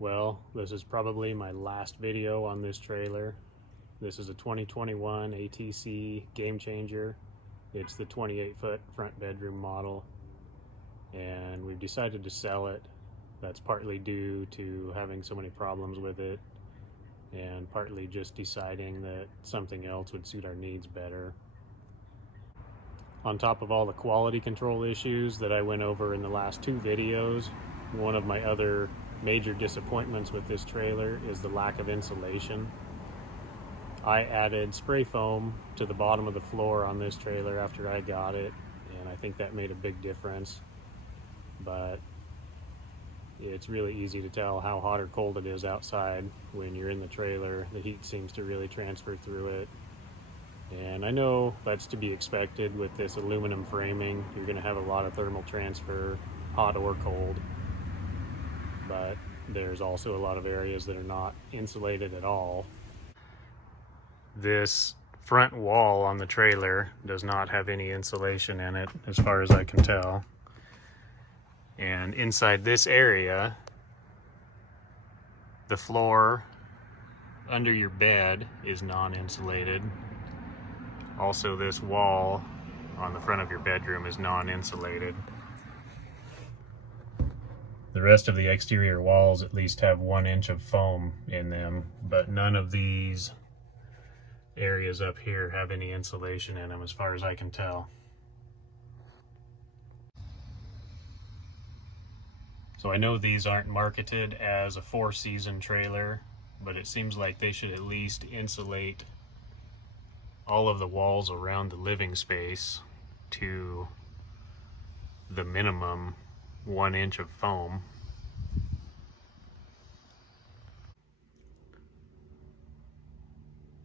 Well, this is probably my last video on this trailer. This is a 2021 ATC Game Changer. It's the 28-foot front bedroom model, and we've decided to sell it. That's partly due to having so many problems with it, and partly just deciding that something else would suit our needs better. On top of all the quality control issues that I went over in the last two videos, one of my other major disappointments with this trailer is the lack of insulation. I added spray foam to the bottom of the floor on this trailer after I got it, and I think that made a big difference. But it's really easy to tell how hot or cold it is outside when you're in the trailer. The heat seems to really transfer through it. And I know that's to be expected with this aluminum framing. You're going to have a lot of thermal transfer, hot or cold. But there's also a lot of areas that are not insulated at all. This front wall on the trailer does not have any insulation in it, as far as I can tell. And inside this area, the floor under your bed is non-insulated. Also, this wall on the front of your bedroom is non-insulated. The rest of the exterior walls at least have 1 inch of foam in them, but none of these areas up here have any insulation in them, as far as I can tell. So I know these aren't marketed as a 4-season trailer, but it seems like they should at least insulate all of the walls around the living space to the minimum 1 inch of foam.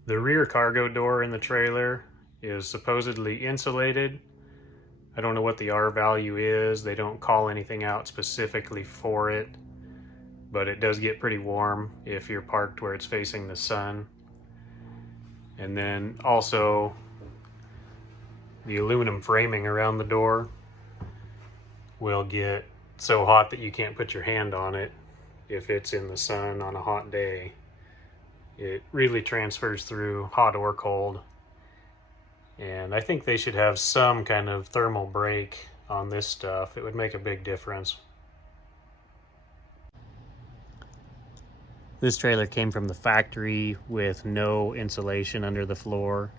The rear cargo door in the trailer is supposedly insulated. I don't know what the R value is. They don't call anything out specifically for it, but it does get pretty warm if you're parked where it's facing the sun. And then also the aluminum framing around the door will get so hot that you can't put your hand on it if it's in the sun on a hot day. It really transfers through hot or cold. And I think they should have some kind of thermal break on this stuff. It would make a big difference. This trailer came from the factory with no insulation under the floor.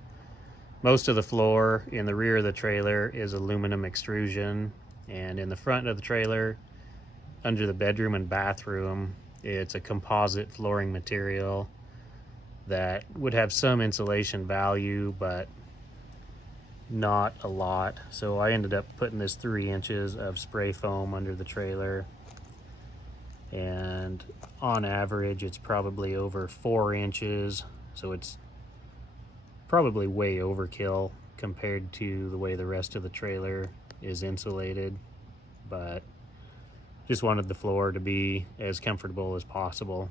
Most of the floor in the rear of the trailer is aluminum extrusion, and in the front of the trailer, under the bedroom and bathroom, it's a composite flooring material that would have some insulation value, but not a lot. So I ended up putting this 3 inches of spray foam under the trailer, and on average it's probably over 4 inches, so it's probably way overkill compared to the way the rest of the trailer is insulated, but just wanted the floor to be as comfortable as possible.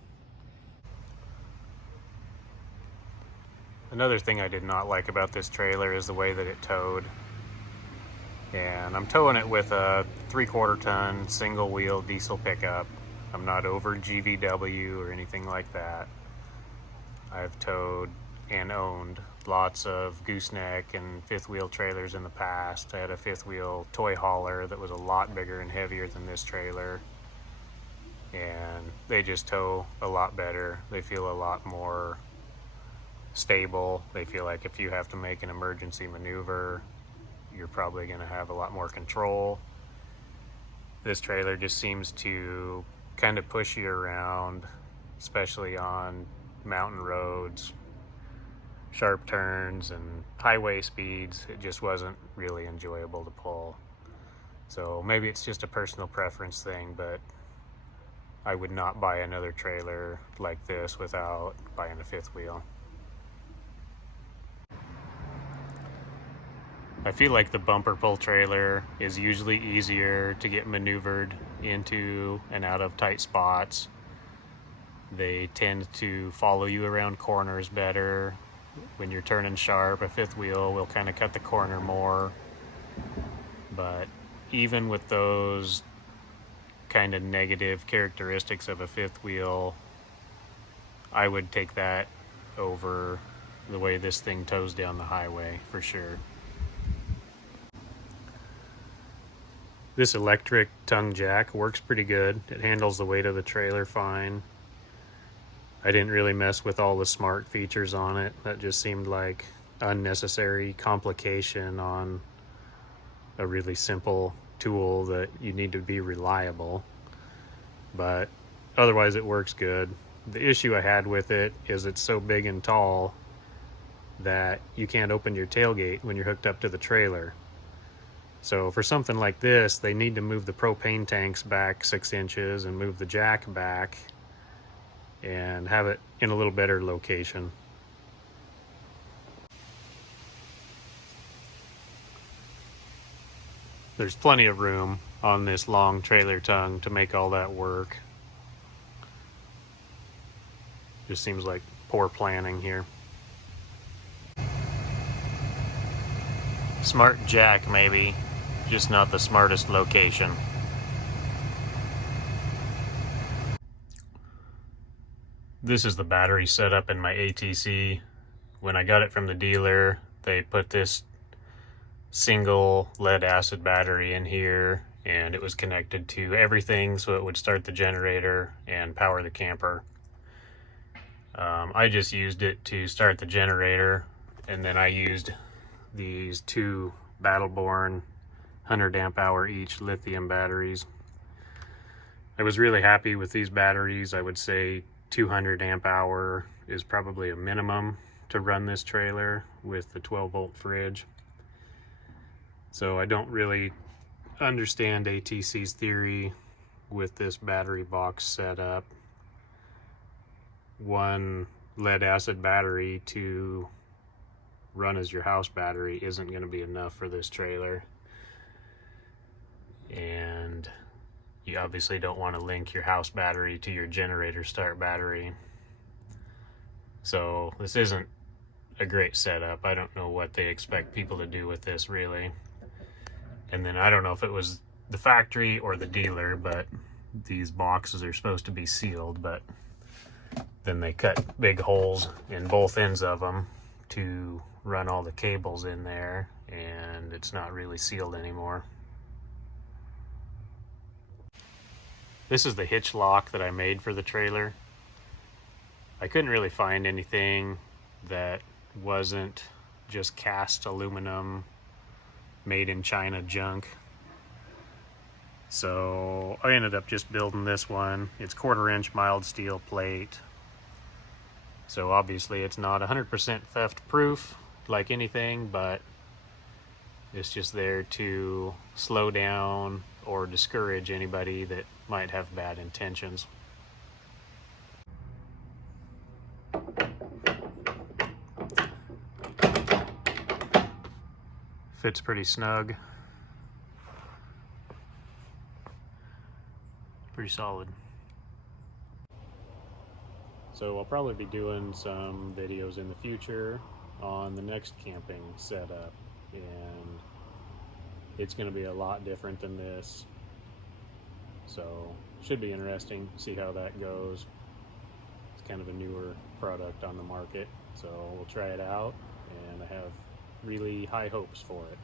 Another thing I did not like about this trailer is the way that it towed. And I'm towing it with a 3/4 ton single wheel diesel pickup. I'm not over GVW or anything like that. I've towed and owned lots of gooseneck and fifth wheel trailers in the past. I had a fifth wheel toy hauler that was a lot bigger and heavier than this trailer, and they just tow a lot better. They feel a lot more stable. They feel like if you have to make an emergency maneuver, you're probably going to have a lot more control. This trailer just seems to kind of push you around, especially on mountain roads, sharp turns, and highway speeds. It just wasn't really enjoyable to pull. So maybe it's just a personal preference thing, but I would not buy another trailer like this without buying a fifth wheel. I feel like the bumper pull trailer is usually easier to get maneuvered into and out of tight spots. They tend to follow you around corners better. When you're turning sharp, a fifth wheel will kind of cut the corner more. But even with those kind of negative characteristics of a fifth wheel, I would take that over the way this thing tows down the highway for sure. This electric tongue jack works pretty good. It handles the weight of the trailer fine. I didn't really mess with all the smart features on it. That just seemed like unnecessary complication on a really simple tool that you need to be reliable. But otherwise it works good. The issue I had with it is it's so big and tall that you can't open your tailgate when you're hooked up to the trailer. So for something like this, they need to move the propane tanks back 6 inches and move the jack back and have it in a little better location. There's plenty of room on this long trailer tongue to make all that work. Just seems like poor planning here. Smart jack maybe, just not the smartest location. This is the battery setup in my ATC. When I got it from the dealer, they put this single lead acid battery in here, and it was connected to everything so it would start the generator and power the camper. I just used it to start the generator, and then I used these two Battleborn 100 amp hour each lithium batteries. I was really happy with these batteries. I would say 200 amp hour is probably a minimum to run this trailer with the 12 volt fridge. So I don't really understand ATC's theory with this battery box setup. One lead acid battery to run as your house battery isn't going to be enough for this trailer. And you obviously don't want to link your house battery to your generator start battery. So this isn't a great setup. I don't know what they expect people to do with this really. And then I don't know if it was the factory or the dealer, but these boxes are supposed to be sealed, but then they cut big holes in both ends of them to run all the cables in there, and it's not really sealed anymore. This is the hitch lock that I made for the trailer. I couldn't really find anything that wasn't just cast aluminum made in China junk. So I ended up just building this one. It's 1/4 inch mild steel plate. So obviously it's not 100% theft proof like anything, but it's just there to slow down or discourage anybody that might have bad intentions. Fits pretty snug. Pretty solid. So I'll probably be doing some videos in the future on the next camping setup, and it's going to be a lot different than this. So should be interesting to see how that goes. It's kind of a newer product on the market, so we'll try it out, and I have really high hopes for it.